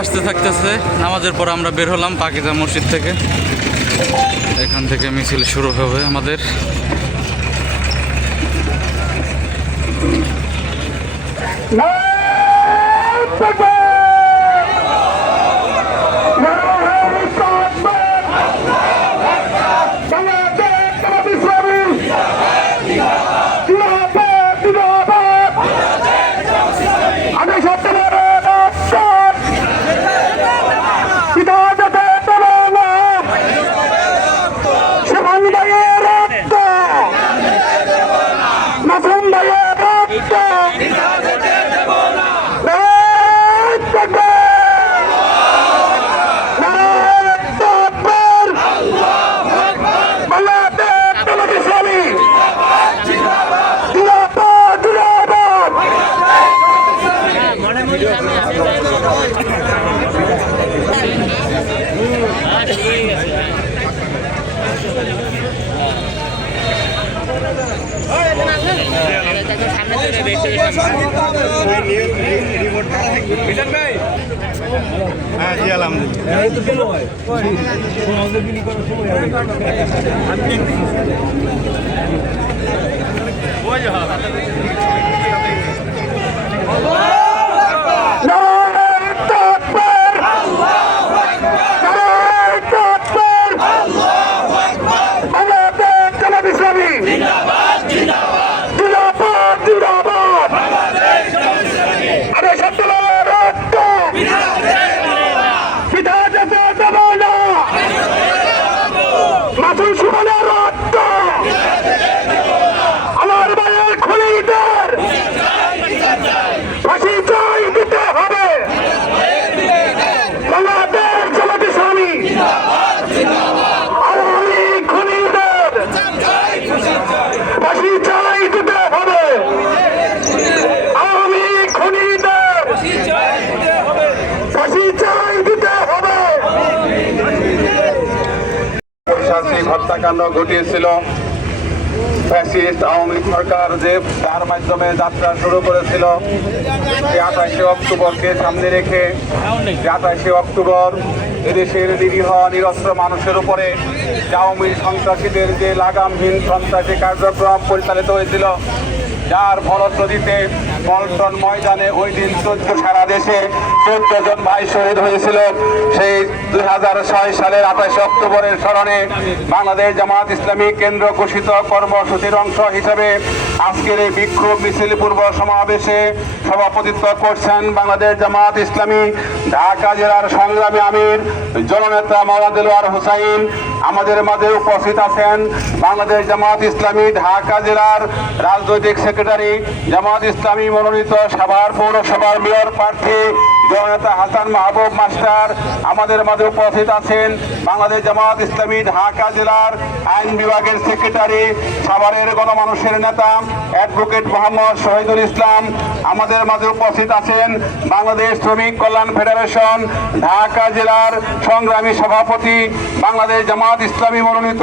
আসতে থাকতেছে। নামাজের পর আমরা বের হলাম পাকিজা মসজিদ থেকে। এখান থেকে মিছিল শুরু হবে আমাদের। হ্যাঁ জি হত্যাকাণ্ড ঘটিয়েছিল ফ্যাসিস্ট আওয়ামী লীগ সরকার, যে তার মাধ্যমে যাত্রা শুরু করেছিল। 28শে অক্টোবরকে সামনে রেখে 28শে অক্টোবর এদেশের নিরীহ নিরস্ত্র মানুষের উপরে আওয়ামী সন্ত্রাসীদের যে লাগামহীন সন্ত্রাসী কার্যক্রম পরিচালিত হয়েছিল, যার ফলশ্রুতিতে পল্টন ময়দানে ওই দিন সারা দেশে 14 জন ভাই শহীদ হয়েছিল। সেই 2006 সালের 28 অক্টোবরের স্মরণে বাংলাদেশ জামাত ইসলামী কেন্দ্র ঘোষিত কর্মসূচির অংশ হিসেবে আজকের এই বিক্ষোভ মিছিল পূর্ব সমাবেশে সভাপতিত্ব করছেন বাংলাদেশ জামাত ইসলামী ঢাকা জেলার সংগ্রামী আমির জননেতা মাওলানা দেলোয়ার হোসাইন। আমাদের মাঝে উপস্থিত আছেন বাংলাদেশ জামাত ইসলামী ঢাকা জেলার রাজনৈতিক সেক্রেটারি, জামাত ইসলামী মনোনীত সাভার পৌরসভার মেয়র প্রার্থী জননেতা হাসান মাহবুব মাস্টার। আমাদের মাঝে উপস্থিত আছেন বাংলাদেশ জামাত ইসলামী ঢাকা জেলার আইন বিভাগের সেক্রেটারি, সাভারের গণমানুষের নেতা অ্যাডভোকেট মোহাম্মদ শহীদুল ইসলাম। আমাদের মাঝে উপস্থিত আছেন বাংলাদেশ শ্রমিক কল্যাণ ফেডারেশন ঢাকা জেলার সংগ্রামী সভাপতি, বাংলাদেশ জামাত ইসলামী মনোনীত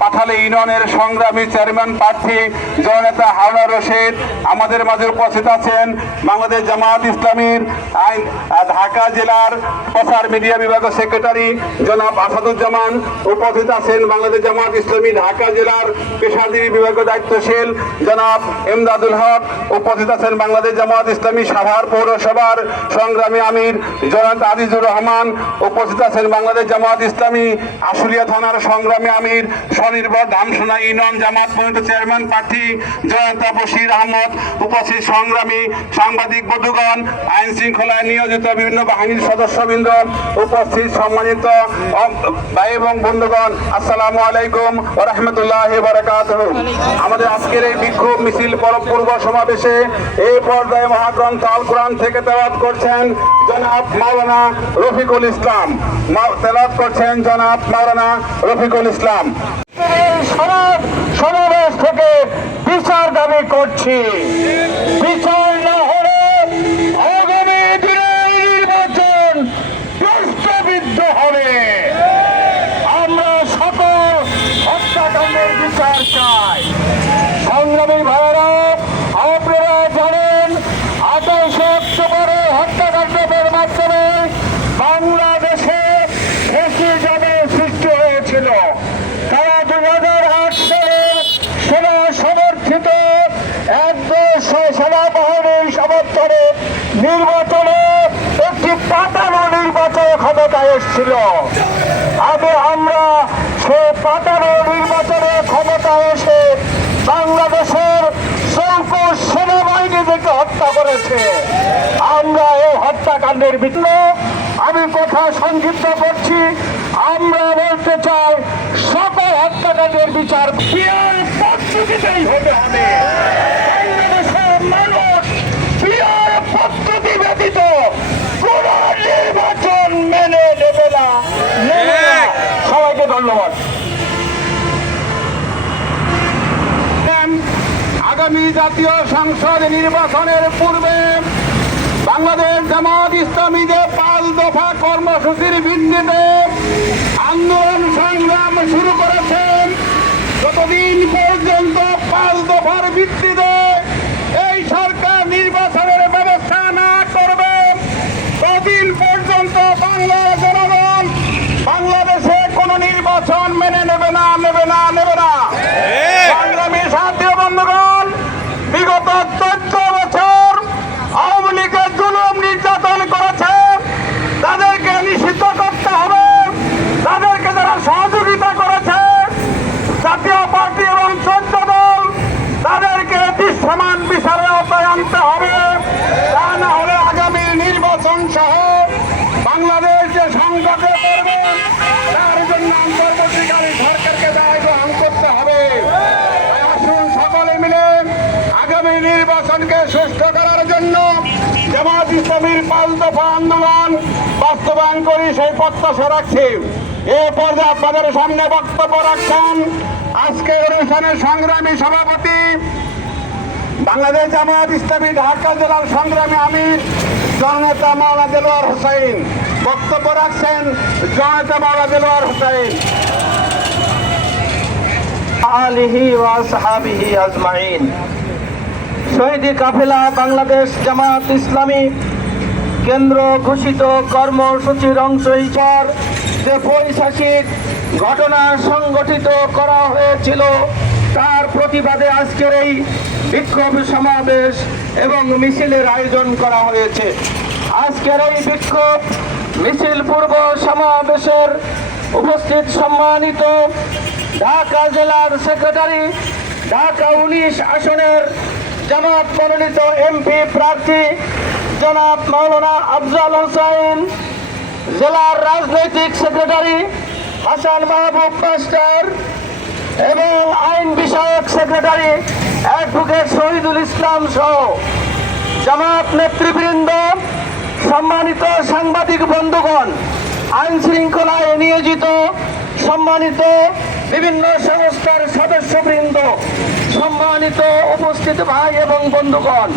পাঠালী ইউনিয়নের সংগ্রামী চেয়ারম্যান প্রার্থী জননেতা হারুন রশিদ। আমাদের মাঝে উপস্থিত আছেন বাংলাদেশ জামাত ইসলামীর ঢাকা জেলার প্রচার মিডিয়া বিভাগের সেক্রেটারি জনাব আসাদুজ্জামান। উপস্থিত আছেন বাংলাদেশ জামাত ইসলামী ঢাকা জেলার পেশাজীবী বিভাগের দায়িত্বশীল জনাব এমদাদুল হক। উপস্থিত আছেন বাংলাদেশ জামাত ইসলামী সাভার পৌরসভার সংগ্রামী আমির জননেতা আজিজুর রহমান। উপস্থিত আছেন বাংলাদেশ জামাত ইসলামী আশুলিয়া থানার সংগ্রামী আমির স্বনির্ভর ধামসোনা ইউনিয়ন জামাত মনোনীত চেয়ারম্যান প্রার্থী জননেতা বশির আহমদ। উপস্থিত সংগ্রামী সাংবাদিক বন্ধুগণ, আইন শৃঙ্খলায় নিয়োজিত বিভিন্ন বাহিনীর সদস্যবৃন্দ, উপস্থিত সম্মানিত ভাই এবং বন্ধুগণ, আসসালামু আলাইকুম ওয়া রাহমাতুল্লাহি ওয়া বারাকাতুহু। আমাদের আজকের এই বিক্ষোভ মিছিল পূর্ব সমাবেশে এই পর্যায়ে মহাগ্রন্থ আল কোরআন থেকে তেলাওয়াত করছেন জনাব মাওলানা রফিকুল ইসলাম। তেলাওয়াত করছেন জনাব মাওলানা রফিকুল ইসলাম। সমাবেশ থেকে বিচার দাবি করছি। বিচার না হলে আগামী দিনের নির্বাচন প্রশ্নবিদ্ধ হবে। আমরা সকল হত্যাকাণ্ডের বিচার চাই। সংগ্রামী ভাইয়েরা, আপনারা জানেন 28 অক্টোবরের হত্যাকাণ্ডের মাধ্যমে সেনাবাহিনীর সমর্থনে নির্বাচনে একটি পাতানো নির্বাচন ক্ষমতায় এসেছিল। আমরা সে পাতানো নির্বাচনে ক্ষমতায় এসে বাংলাদেশের চৌকুশ সেনাবাহিনীকে হত্যা করেছে। আমরা এই হত্যাকাণ্ডের ভিতরে আমি কথা সংক্ষিপ্ত করছি। আমরা বলতে চাই সকল হত্যাকাণ্ডের বিচার পিয়ার পদ্ধতিতেই হতে হবে। বাংলাদেশের মানুষ পিয়ার পদ্ধতি ব্যতীত কোন নির্বাচন মেনে নেবে না। সবাইকে ধন্যবাদ। আগামী জাতীয় সংসদ নির্বাচনের পূর্বে বাংলাদেশ জামাত ইসলামী যে 5 দফা কর্মসূচির ভিত্তিতে আন্দোলন সংগ্রাম শুরু করেছেন, যতদিন পর্যন্ত 5 দফার ভিত্তিতে এই সরকার নির্বাচনের ব্যবস্থা না করবে, ততদিন পর্যন্ত বাংলার জনগণ বাংলাদেশে কোনো নির্বাচন মেনে নেবে না। সংগ্রামী সাথী বন্ধুগণ, বিগত 14 বছর আওয়ামী লীগের জুলুম নির্যাতন করেছে, তাদেরকে নিষিদ্ধ করতে হবে। তাদেরকে যারা সহযোগিতা করেছে জাতীয় পার্টি এবং 14 দল, তাদেরকে দৃশ্যমান বিচারের আওতায় আনতে হবে। তা না হলে আগামী নির্বাচন সহ বাংলাদেশ যে সংকটে পড়বে, তার জন্য অন্তর্বর্তীকালীন সরকারকে দায় গ্রহণ করতে হবে। তাই আসুন সকলে মিলে আগামী নির্বাচনকে সুষ্ঠু করার জন্য জামাত ইসলামীর 5 দফা আন্দোলন বাস্তবায়ন করি, সেই প্রত্যাশা রাখছি। এ পর্যায়ে আপনাদের সামনে বক্তব্য রাখছেন আজকের অনুষ্ঠানের সংগ্রামী সভাপতি, বাংলাদেশ জামাত ইসলামী ঢাকা জেলার সংগ্রামী আমির জননেতা মাওলানা দেলোয়ার হোসেন। বক্তব্য রাখছেন জননেতা মাওলানা দেলোয়ার হোসেন। আলিহি ওয়া সাহাবিহি আজমাইন। শহীদি কাফেলা বাংলাদেশ জামাত ইসলামী কেন্দ্র ঘোষিত কর্মসূচির অংশ হিসাবে যে পৈশাচিক ঘটনা সংগঠিত করা হয়েছিল, তার প্রতিবাদে আজকের এই বিক্ষোভ সমাবেশ এবং মিছিলের আয়োজন করা হয়েছে। আজকের এই বিক্ষোভ মিছিল পূর্ব সমাবেশের উপস্থিত সম্মানিত ঢাকা জেলার সেক্রেটারি, ঢাকা 19 আসনের জামাত মনোনীত এমপি প্রার্থী জনাব মাওলানা আফজাল হোসেন, জেলার রাজনৈতিক সেক্রেটারি হাসান মাহবুব মাস্টার এবং আইন বিষয়ক সেক্রেটারি অ্যাডভোকেট শহীদুল ইসলাম সহ জামাত নেতৃবৃন্দ, সম্মানিত সাংবাদিক বন্ধুগণ, আইন শৃঙ্খলায় নিয়োজিত সম্মানিত বিভিন্ন সংস্থার সদস্যবৃন্দ, সম্মানিত উপস্থিত ভাই এবং বন্ধুগণ,